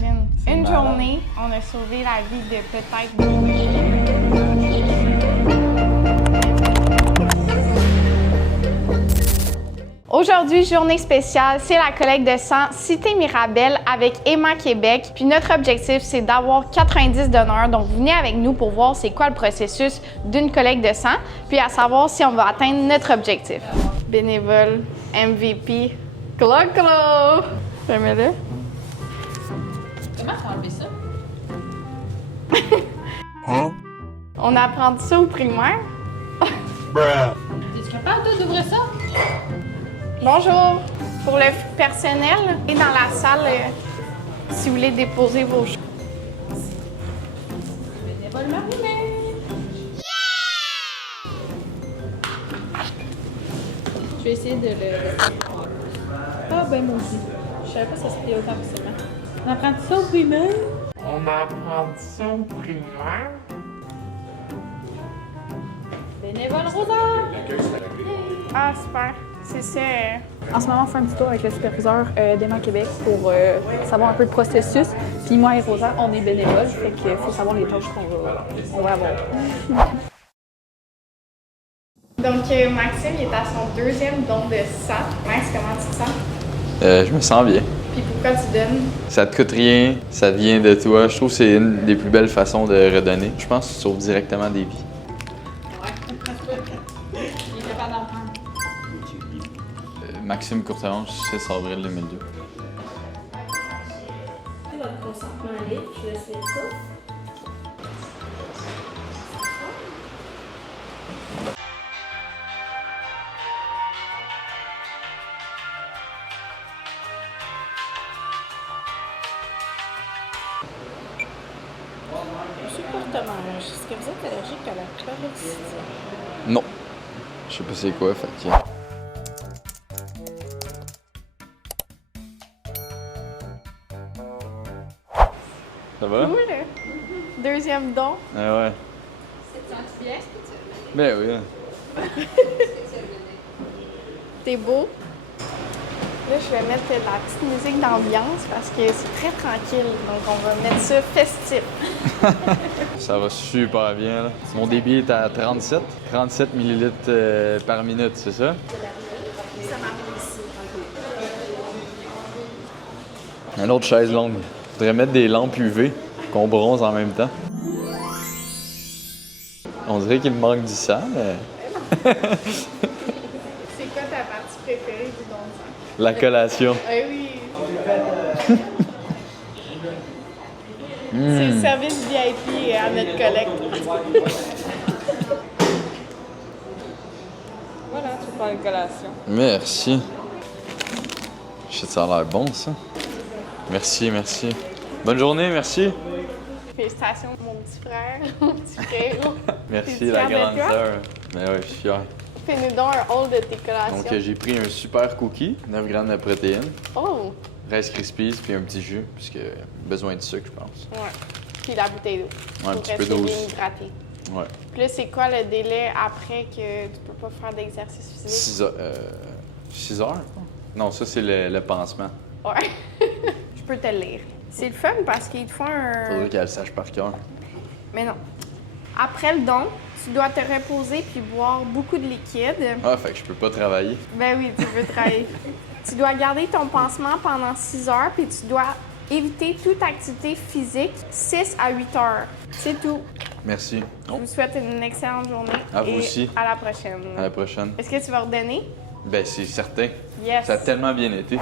Imagine, une malade. journée, on a sauvé la vie de peut-être 2 Aujourd'hui, journée spéciale, c'est la collecte de sang Cité Mirabel avec Emma Québec. Puis notre objectif, c'est d'avoir 90 donneurs. Donc, venez avec nous pour voir c'est quoi le processus d'une collecte de sang, puis à savoir si on va atteindre notre objectif. Bénévole, MVP, Clo-Clo! Remets-le. Comment t'as enlevé ça? On apprend ça au primaire. Es-tu capable, toi, d'ouvrir ça? Bonjour! Pour le personnel, et dans la salle, si vous voulez déposer vos choses. Bénévole Marie-Mé. Je vais essayer de le... Ah ben moi aussi. Je savais pas que ça se pliait autant facilement. On apprend ça au primaire? On apprend ça au primaire. Bénévole Rosa! Ah, super! C'est ça. En ce moment, on fait un petit tour avec le superviseur d'Emma Québec pour savoir un peu le processus. Puis moi et Rosa, on est bénévoles, fait qu'il faut savoir les tâches qu'on va avoir. Donc, Maxime, il est à son 2e don de sang. Max, comment tu te sens? Je me sens bien. Puis pourquoi tu donnes? Ça te coûte rien, ça vient de toi. Je trouve que c'est une des plus belles façons de redonner. Je pense que tu sauves directement des vies. Il est capable d'en prendre. Maxime Courtemanche, 6 avril 2002. Votre consentement libre, je laisse ça. Monsieur Courtemanche, est-ce que vous êtes allergique à la chlorhexidine? Non. Je sais pas c'est quoi, fait que... Ça va? Cool! 2e don. Ah ouais. C'est bien? Ben oui. T'es beau. Là, je vais mettre de la petite musique d'ambiance parce que c'est très tranquille. Donc, on va mettre ça festif. Ça va super bien, là. Mon débit est à 37. 37 millilitres par minute, c'est ça? Une autre chaise longue. Faudrait mettre des lampes UV qu'on bronze en même temps. On dirait qu'il me manque du sang, mais... C'est quoi ta partie préférée du don de sang? La collation. Ah oui! C'est le service VIP à notre collecte. Voilà, tu prends une collation. Merci. Shit, ça a l'air bon, ça. Merci, merci. Bonne journée, merci. Félicitations, mon petit frère, mon petit frère. Merci, T'es-tu la fière de grande toi? sœur. Ben ouais, je suis fier. Fais-nous donc un haul de tes collations. Donc, j'ai pris un super cookie, 9 grammes de protéines, Oh! Rice Krispies, puis un petit jus, puisque besoin de sucre, je pense. Ouais. Puis la bouteille d'eau. Ouais, un Pour petit peu rester d'eau bien aussi. hydraté. Ouais. Puis là, c'est quoi le délai après que tu peux pas faire d'exercice physique? 6 heures. 6 heures? Non, ça, c'est le pansement. Ouais. Je peux te le lire. C'est le fun parce qu'ils te font un... Faudrait qu'elle le sache par cœur. Mais non. Après le don, tu dois te reposer puis boire beaucoup de liquide. Ah, fait que je peux pas travailler. Ben oui, tu veux travailler. Tu dois garder ton pansement pendant 6 heures puis tu dois éviter toute activité physique 6 à 8 heures. C'est tout. Merci. Je vous souhaite une excellente journée. À vous et aussi. À la prochaine. À la prochaine. Est-ce que tu vas redonner? Ben, c'est certain. Yes. Ça a tellement bien été.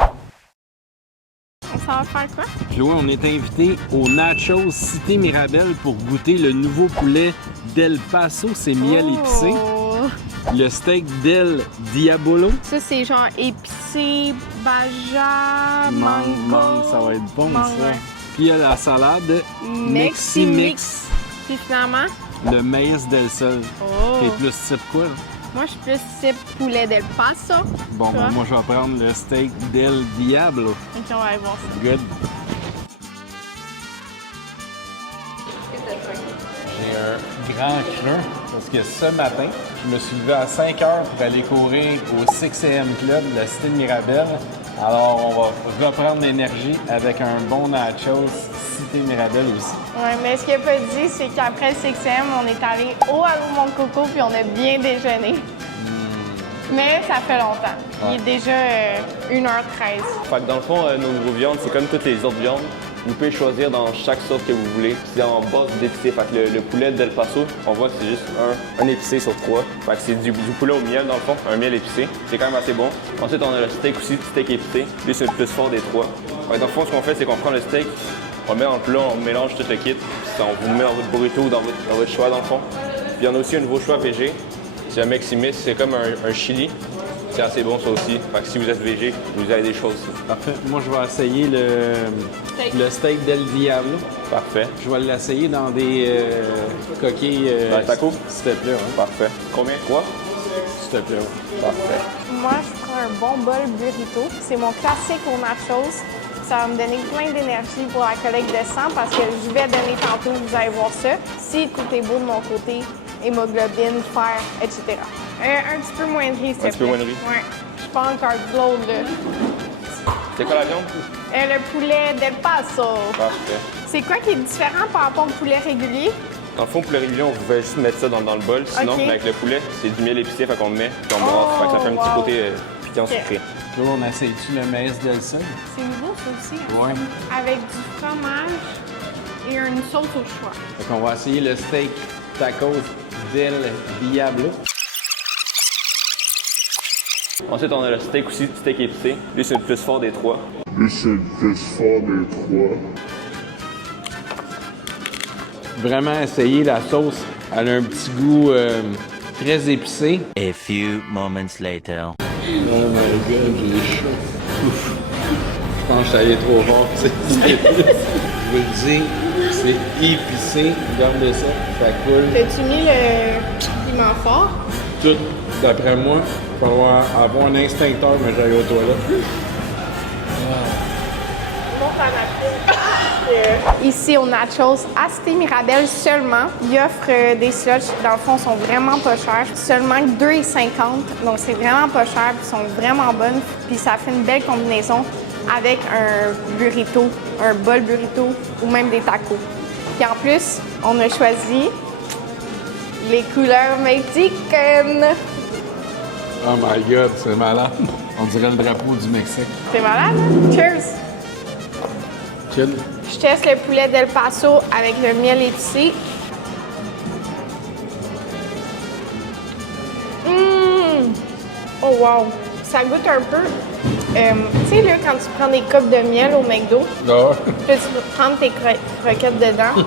On s'en va faire quoi? Chloé, on est invité au Nachos Cité Mirabel pour goûter le nouveau poulet Del Paso, c'est miel épicé. Oh. Le steak Del Diabolo. Ça, c'est genre épicé, baja, mango. Ça va être bon, mango. ça. Puis il y a la salade Mexi Mix. Mix. Puis finalement, Le maïs del sol. oh. T'es plus type quoi? Là? Moi, je suis plus type poulet del Paso. Bon, Toi? ben, moi, je vais prendre le steak Del Diablo. Ok, on va aller voir ça. Good. J'ai un grand creux parce que ce matin, je me suis levé à 5 heures pour aller courir au 6 AM Club de la Cité de Mirabel. Alors, on va reprendre l'énergie avec un bon nachos Cité Mirabelle aussi. Ouais, mais ce qu'il n'a pas dit, c'est qu'après le 6e, on est allé au Allô Monde Coco puis on a bien déjeuné. Mais ça fait longtemps. Il est déjà 1h13. Fait que dans le fond, nos nouveaux viandes, c'est comme toutes les autres viandes. Vous pouvez choisir dans chaque sauce que vous voulez. C'est en base d'épicé. Fait que le poulet d'El Paso, on voit que c'est juste un épicé sur 3. Fait que c'est du poulet au miel dans le fond, un miel épicé. C'est quand même assez bon. Ensuite, on a le steak aussi, steak épicé. Lui, c'est le plus fort des 3. Fait que dans le fond, ce qu'on fait, c'est qu'on prend le steak, on le met dans le plat, on mélange tout le kit. Puis on vous le met dans votre burrito ou dans votre choix dans le fond. Puis on a aussi un nouveau choix végé. C'est un Meximis, c'est comme un chili. C'est assez bon ça aussi. Fait que si vous êtes végé, vous avez des choses. Parfait. Moi, je vais essayer le steak del Diablo. Parfait. Je vais l'essayer dans des coquilles. Dans le taco? S'il te plaît, hein. Parfait. Combien? 3? S'il te plaît. Parfait. Moi, je prends un bon bol burrito. C'est mon classique aux nachos. Ça va me donner plein d'énergie pour la collecte de sang parce que je vais donner tantôt, vous allez voir ça. Si tout est beau de mon côté, hémoglobine, fer, etc. Un petit peu moins de riz, s'il te plaît. Un petit peu moins de riz? Ouais. Je suis pas encore de l'autre, là. C'est quoi la viande? Le poulet d'El Paso. Parfait. C'est quoi qui est différent par rapport au poulet régulier? Dans le fond, poulet régulier, on pouvait juste mettre ça dans le bol. Sinon, Ok. avec le poulet, c'est du miel épicé, fait qu'on le met, puis on brasse. Fait que ça fait un petit wow. côté piquant sucré. Là, on essaye-tu le maïs del Sol? C'est nouveau, ça aussi. Hein? Ouais. Avec du fromage et une sauce au choix. Fait qu'on va essayer le steak tacos del Diablo. Ensuite, on a le steak aussi, steak épicé. Lui, c'est le plus fort des 3. Vraiment essayer la sauce. Elle a un petit goût très épicé. A few moments later. Oh my god, j'ai chaud. Ouf. Je pense que je suis allé trop fort. Je vous le dis, c'est épicé. Regardez ça, ça coule. T'as-tu mis le piment fort? Tout, d'après moi, il va falloir avoir un instincteur, mais j'aille aux toilettes. Ici, au Nachos, à Cité Mirabelle seulement, ils offrent des slushs. Dans le fond, sont vraiment pas chers. Seulement 2,50 $. Donc, c'est vraiment pas cher. Puis, sont vraiment bonnes. Puis, ça fait une belle combinaison avec un burrito, un bol burrito ou même des tacos. Puis, en plus, on a choisi les couleurs mexicaines. Oh my god, c'est malade. On dirait le drapeau du Mexique. C'est malade, hein? Cheers! Chill. Je teste le poulet d'El Paso avec le miel épicé. Oh wow! Ça goûte un peu. Tu sais, là, quand tu prends des copes de miel au McDo, Ah. puis tu peux prendre tes croquettes dedans,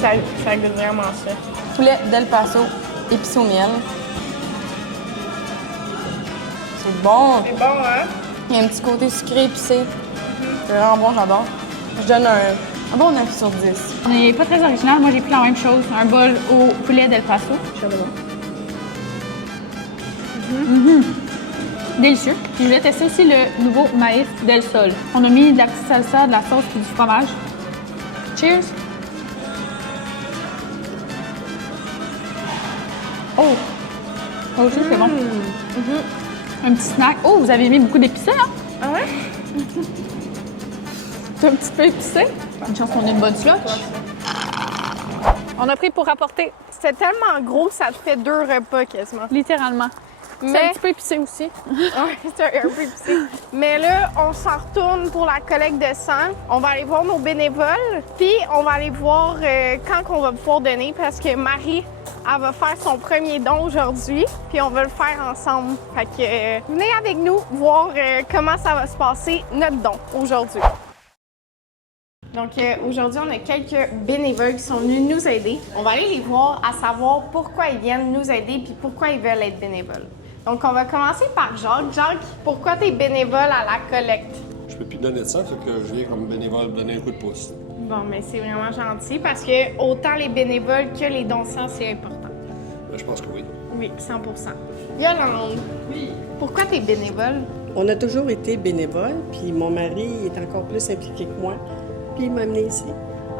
ça goûte vraiment ça. Poulet d'El Paso, épicé au miel. C'est bon. C'est bon, hein? Il y a un petit côté sucré épicé. C'est vraiment bon, j'adore. Je donne un bon 9 sur 10. On n'est pas très original. Moi, j'ai pris la même chose. Un bol au poulet d'El Paso. Délicieux. Puis je vais tester aussi le nouveau maïs del Sol. On a mis de la petite salsa, de la sauce et du fromage. Cheers! Oh! Oh, ça, c'est bon. Un petit snack. Oh, vous avez mis beaucoup d'épicé, hein? Ah ouais? C'est un petit peu épicé. Une chance qu'on ait une bonne slush. On a pris pour apporter. C'était tellement gros que ça te fait 2 repas quasiment. Littéralement. C'est un Mais petit peu épicé aussi. ouais, c'est un peu épicé. Mais là, on s'en retourne pour la collecte de sang. On va aller voir nos bénévoles, puis on va aller voir quand on va pouvoir donner parce que Marie, elle va faire son premier don aujourd'hui, puis on va le faire ensemble. Fait que venez avec nous voir comment ça va se passer, notre don aujourd'hui. Donc aujourd'hui, on a quelques bénévoles qui sont venus nous aider. On va aller les voir à savoir pourquoi ils viennent nous aider puis pourquoi ils veulent être bénévoles. Donc on va commencer par Jacques. Jacques, pourquoi tu es bénévole à la collecte? Je peux plus donner de sang, fait que je viens comme bénévole donner un coup de pouce. Bon, mais c'est vraiment gentil parce que autant les bénévoles que les dons de sang, c'est important. Je pense que oui. Oui, 100%. Yolande, oui. Pourquoi tu es bénévole? On a toujours été bénévoles, puis mon mari est encore plus impliqué que moi, puis il m'a amené ici.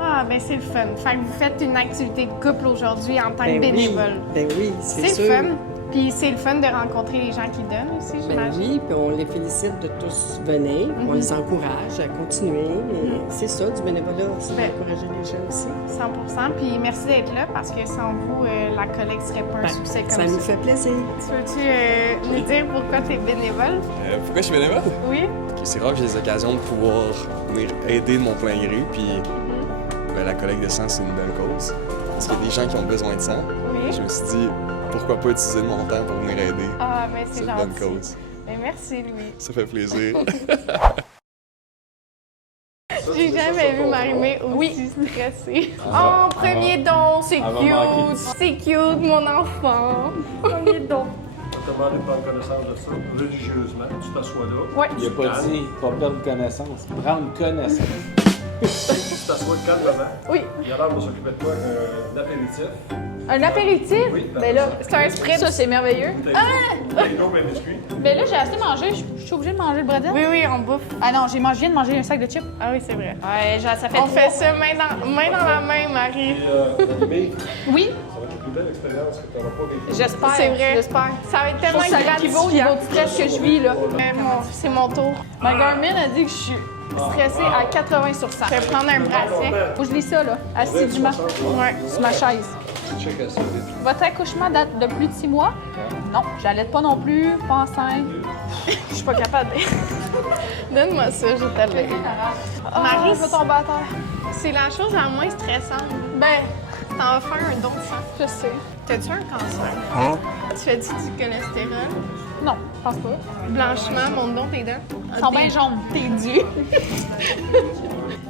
Ah, ben c'est le fun. Fait que vous faites une activité de couple aujourd'hui en tant que bénévole. Oui. Ben oui, c'est sûr. fun. Puis c'est le fun de rencontrer les gens qui donnent aussi, Ben j'imagine. oui, puis on les félicite de tous venir. On les encourage à continuer. Et c'est ça, du bénévolat, c'est Ben, d'encourager les gens aussi. 100%. Puis merci d'être là parce que sans vous, la collecte serait pas un succès comme Ça nous fait plaisir. Tu veux-tu nous dire pourquoi tu es bénévole? Pourquoi je suis bénévole? Oui. C'est rare que j'ai des occasions de pouvoir venir aider de mon plein gré, puis ben, la collecte de sang, c'est une belle cause. Parce qu'il y a des gens qui ont besoin de sang. Oui. Je me suis dit, pourquoi pas utiliser de mon temps pour venir aider Ah, mais c'est cette gentil. bonne cause. Mais merci, Louis. Ça fait plaisir. J'ai jamais vu Marie-Mé aussi stressée. Oh, premier don, c'est cute. C'est cute, mon enfant. Premier don. On te demande de prendre connaissance de ça religieusement. Tu t'assois là. Ouais. Il a pas dit pas perdre connaissance, prendre connaissance. Tu t'assois calmement. Oui. Yolande va s'occuper de toi d'un apéritif. Un apéritif? Oui. Ben là, C'est un spray. ça, c'est merveilleux. Des d'eau, ben biscuits. Ben là, j'ai assez mangé. Je suis obligée de manger le bredel? Oui, oui, on bouffe. Ah non, je viens de manger un sac de chips. Ah oui, c'est vrai. Ouais, ça fait On trop. fait ça main dans la main, Marie. Animé, Oui, ça va être la plus belle expérience que tu n'auras pas vécue. j'espère. C'est vrai. J'espère. Ça va être Je trouve tellement que ça équivaut au niveau gratifiant. de stress que je vis, là. C'est mon tour. Ma Garmin a dit que je suis stressée à 80 sur 100. Je vais prendre un bracelet. Faut que je lis ça, là, assidûment, Ouais. sur ma chaise. Check ça. Votre accouchement date de plus de 6 mois? Non, j'allaite pas non plus, pas enceinte. Je suis pas capable de... Donne-moi ça, je vais te le dire. Marie, Marie, je vais tomber à terre. c'est la chose la moins stressante. Ben, T'en vas faire un don de sang. je sais. T'as-tu un cancer? Tu fais-tu du cholestérol? Non, je pense pas. Blanchiment, monte donc tes dents. Ils sont bien jaunes. T'es dû.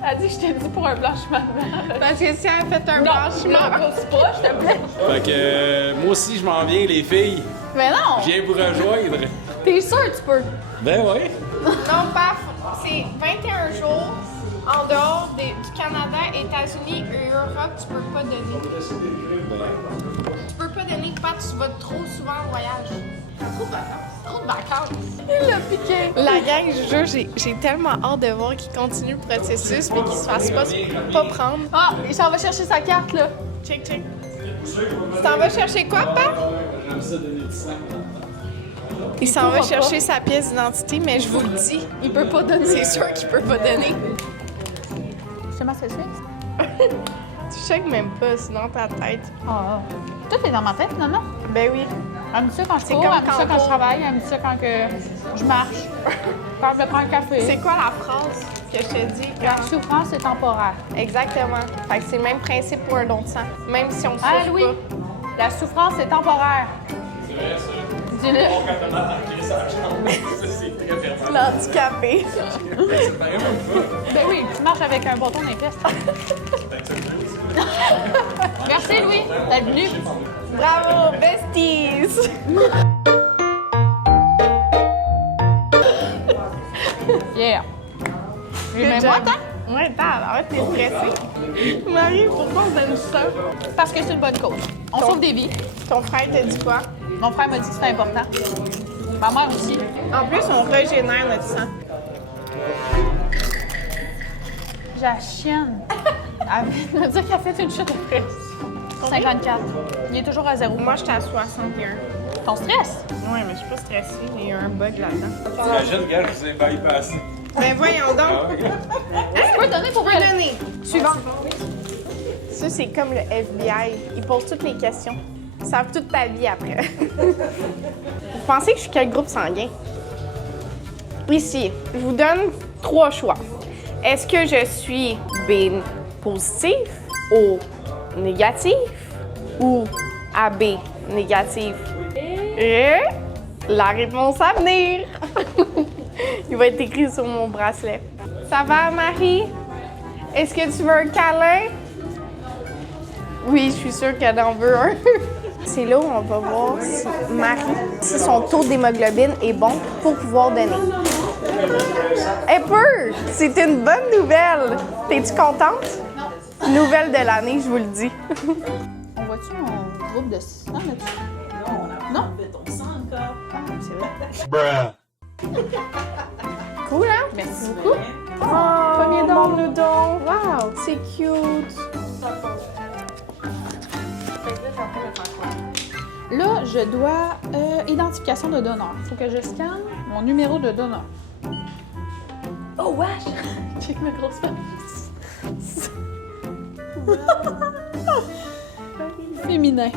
Elle dit que je t'ai dit pour un blanchiment de dents. Parce que si elle fait un blanchiment... Non, pas, s'il te plaît. Fait que moi aussi je m'en viens les filles. Mais non! Je viens vous rejoindre. T'es sûr que tu peux? Ben ouais. Non, paf, c'est 21 jours en dehors du Canada, États-Unis et Europe, tu peux pas donner. Tu peux pas donner parce que tu vas trop souvent en voyage. Trop de vacances. Trop de vacances. Il l'a piqué. La gang, je jure, j'ai tellement hâte de voir qu'il continue le processus mais qu'il se fasse pas prendre. Ah, il s'en va chercher sa carte, là. Check, check. Tu t'en vas chercher quoi, Pap? J'aime ça donner du sang. Il s'en va chercher sa pièce d'identité, mais je vous le dis, il peut pas donner. C'est sûr qu'il peut pas donner. C'est ma celle-ci? Tu checkes même pas, c'est dans ta tête. Ah. Tout est dans ma tête, finalement. Ben oui. Elle me dit ça quand je C'est cours, comme elle me dit ça quand quand je on- travaille, elle me dit ça quand que je marche, quand je vais prendre un café. C'est quoi la phrase que je te dis? La souffrance est temporaire. Exactement. Fait que c'est le même principe pour un don de sang. Même si on souffre Ah, Louis, pas. la souffrance est temporaire. Dis-le. L'handicapé. Ben oui, tu marches avec un bâton dans les fesses. Merci, Louis, d'être venu. Bravo, besties! Yeah. J'ai Good même job. moi, hein? Ouais, alors t'es stressée. Marie, pourquoi on donne ça? Parce que c'est une bonne cause. On sauve des vies. Ton frère t'a dit quoi? Mon frère m'a dit que c'était important. Ma mère aussi. En plus, on régénère notre sang. J'ai la chienne. Elle vient de me dire qu'elle a fait une chute aux fraises. 54. Il est toujours à 0. Moi, j'étais à 61. Ton stress? Ouais, mais je suis pas stressée. Il y a eu un bug là-dedans. T'imagines, gars, je vous ai bypassé. Ben voyons donc. Tu peux donner pour Tu vrai. peux donner. Suivant. Ça, c'est comme le FBI. Ils posent toutes les questions. Ils savent toute ta vie après. Vous pensez que je suis quel groupe sanguin? Ici, je vous donne 3 choix. Est-ce que je suis B positif, O négatif ou AB négatif? Et la réponse à venir! Il va être écrit sur mon bracelet. Ça va, Marie? Est-ce que tu veux un câlin? Oui, je suis sûre qu'elle en veut un. C'est là où on va voir si Marie, si son taux d'hémoglobine est bon pour pouvoir donner. Elle peut! C'est une bonne nouvelle! T'es-tu contente? Non. Nouvelle de l'année, je vous le dis. On voit-tu mon groupe de sang là-dessus? Non, on a fait ton sang encore. Ah, c'est vrai. Cool, hein? Merci beaucoup. Oh, Premier don. le don. Wow, c'est cute. Là, je dois identification de donneur. Faut que je scanne mon numéro de donneur. Oh wesh! Check ma grosse face. Féminin.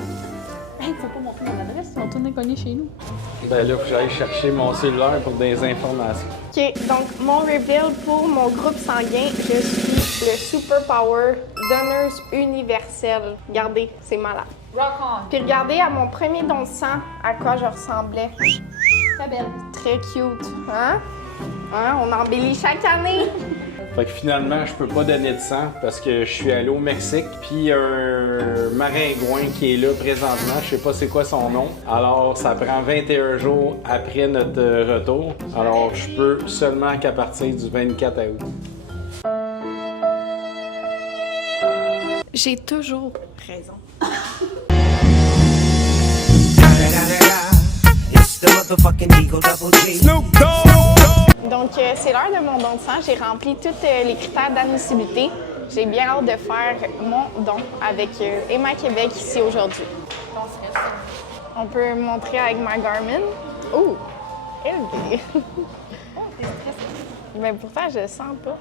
Hey, faut pas montrer mon adresse, ils vont tourner cogner chez nous. Ben là, faut que j'aille chercher mon cellulaire pour des informations. OK, donc mon reveal pour mon groupe sanguin, je suis le Superpower Donneuse Universelle. Regardez, c'est malade. Rock on! Puis regardez à mon premier don de sang à quoi je ressemblais. Très belle. Très cute, hein? Hein? On embellit chaque année. Fait que finalement, je peux pas donner de sang parce que je suis allé au Mexique, puis il y a un maringouin qui est là présentement, je sais pas c'est quoi son nom. Alors, ça prend 21 jours après notre retour. Alors, je peux seulement qu'à partir du 24 août. J'ai toujours raison. Donc, c'est l'heure de mon don de sang. J'ai rempli tous les critères d'admissibilité. J'ai bien hâte de faire mon don avec Emma Québec ici aujourd'hui. On peut montrer avec ma Garmin. Oh! Élevé! Oh, t'es stressée. Ben pourtant, je le sens pas.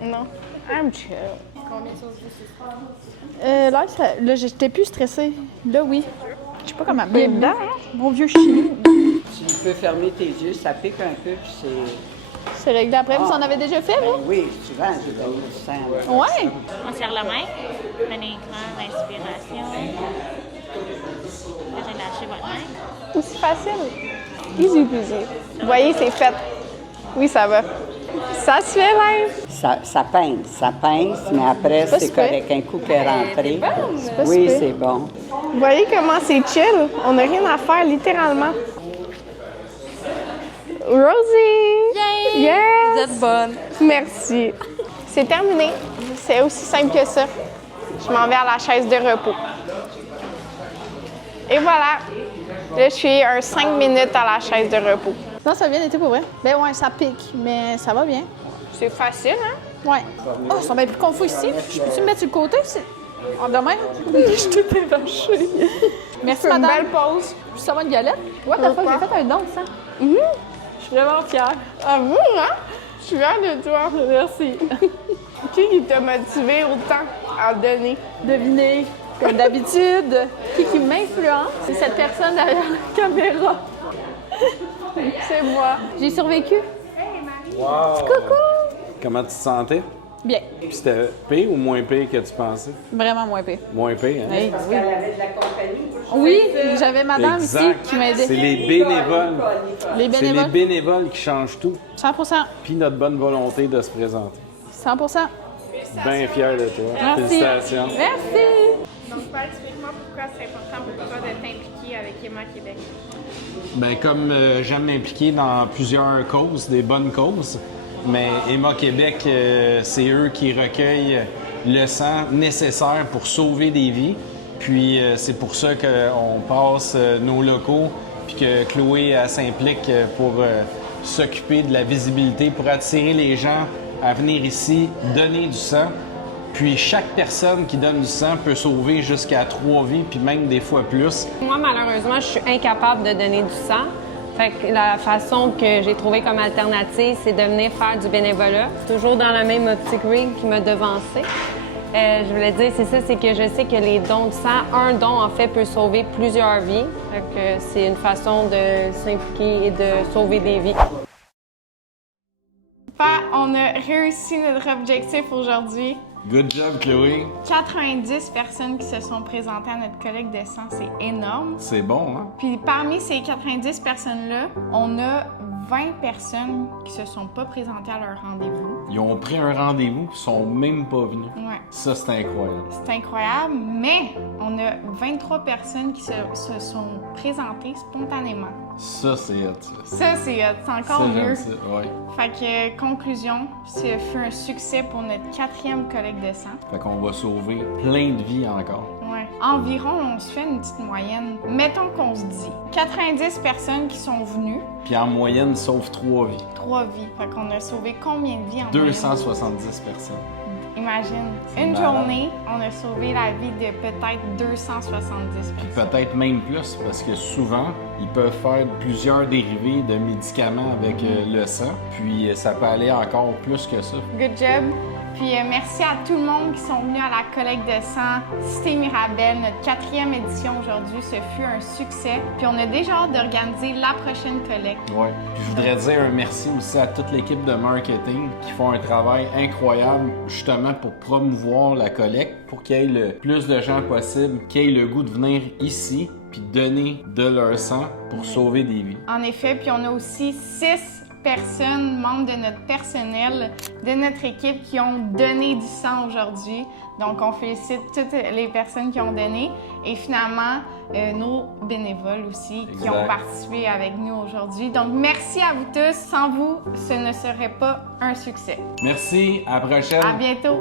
Non. I'm chill. Combien de choses là, j'étais plus stressée. Là, oui. Je sais pas comment. Il est dedans, Mon vieux chien. Tu peux fermer tes yeux, ça pique un peu, puis c'est... C'est réglé après. Vous en avez déjà fait, vous? Oui, souvent, j'ai donné du sang. Ouais. On serre la main. Prenez une grande inspiration. Relâchez votre main. Aussi facile. Easy peasy. Vous voyez, c'est fait. Oui, ça va. Ça se fait, là. Ça pince, mais après, C'est pas c'est super. correct. Un coup qui est rentré. C'est pas Oui, super. c'est bon. Vous voyez comment c'est chill? On n'a rien à faire, littéralement. Rosie! Yay! Yes! Vous êtes bonne. Merci. C'est terminé. C'est aussi simple que ça. Je m'en vais à la chaise de repos. Et voilà. Là, je suis un 5 minutes à la chaise de repos. Non, ça a bien été pour vrai. Ben ouais, ça pique, mais ça va bien. C'est facile, hein? Ouais. Oh, ils sont bien plus confus ici. Je peux-tu me mettre sur le côté? En demain? Je suis toute évachée. Merci, C'est une madame. belle pause. Je suis une galette. What the fuck, j'ai fait un don de sang. Je suis vraiment fière. Ah vous, hein? Je suis fière de toi. Merci. Qui t'a motivé autant à donner? Devinez, comme d'habitude, qui m'influence? C'est cette personne derrière la caméra. C'est moi. J'ai survécu. Wow! Coucou! Comment tu te sentais? Bien. Puis c'était pire ou moins pire que tu pensais? Vraiment moins pire. Moins pire, hein? Oui, oui. Oui, j'avais madame Exact. ici qui m'aidait. C'est les bénévoles. Les C'est les bénévoles. bénévoles qui changent tout. 100%. Puis notre bonne volonté de se présenter. 100%. Bien fier de toi. Merci. Félicitations. Merci. Donc, explique-moi pourquoi c'est important pour toi de t'impliquer avec Emma Québec. Ben, comme j'aime m'impliquer dans plusieurs causes, des bonnes causes, mais Emma Québec, c'est eux qui recueillent le sang nécessaire pour sauver des vies. Puis c'est pour ça qu'on passe nos locaux, puis que Chloé elle, s'implique pour s'occuper de la visibilité, pour attirer les gens à venir ici, donner du sang. Puis chaque personne qui donne du sang peut sauver jusqu'à 3 vies, puis même des fois plus. Moi, malheureusement, je suis incapable de donner du sang. Fait que la façon que j'ai trouvé comme alternative, c'est de venir faire du bénévolat. Toujours dans la même optique rig qui m'a devancée. Je voulais dire, c'est ça, c'est que je sais que les dons de sang, un don, en fait, peut sauver plusieurs vies. Fait que c'est une façon de s'impliquer et de sauver des vies. On a réussi notre objectif aujourd'hui. Good job, Chloé. 90 personnes qui se sont présentées à notre collecte de sang, c'est énorme. C'est bon, hein? Puis parmi ces 90 personnes-là, on a 20 personnes qui se sont pas présentées à leur rendez-vous. Ils ont pris un rendez-vous et sont même pas venus. Ouais. Ça, c'est incroyable. C'est incroyable, mais on a 23 personnes qui se sont présentées spontanément. Ça, c'est hot. Ça, c'est hot. C'est encore ça, mieux. j'aime ça, ouais. Fait que, conclusion, ce fut un succès pour notre 4e collecte de sang. Fait qu'on va sauver plein de vies encore. Ouais. Environ, on se fait une petite moyenne. Mettons qu'on se dit 90 personnes qui sont venues. Puis en moyenne, sauve 3 vies. 3 vies. Fait qu'on a sauvé combien de vies en moyenne? 270 personnes. Imagine, une malade. journée, on a sauvé la vie de peut-être 270 Puis personnes. peut-être même plus, parce que souvent, ils peuvent faire plusieurs dérivés de médicaments avec le sang, puis ça peut aller encore plus que ça. Good job. Puis merci à tout le monde qui sont venus à la collecte de sang Cité Mirabel, notre 4e édition aujourd'hui. Ce fut un succès. Puis on a déjà hâte d'organiser la prochaine collecte. Ouais. Puis je voudrais dire un merci aussi à toute l'équipe de marketing qui font un travail incroyable justement pour promouvoir la collecte, pour qu'il y ait le plus de gens possible qui aient le goût de venir ici puis donner de leur sang pour sauver des vies. En effet, puis on a aussi 6 personnes, membres de notre personnel, de notre équipe qui ont donné du sang aujourd'hui. Donc, on félicite toutes les personnes qui ont donné et finalement, nos bénévoles aussi qui ont participé avec nous aujourd'hui. Donc, merci à vous tous. Sans vous, ce ne serait pas un succès. Merci, à la prochaine. À bientôt.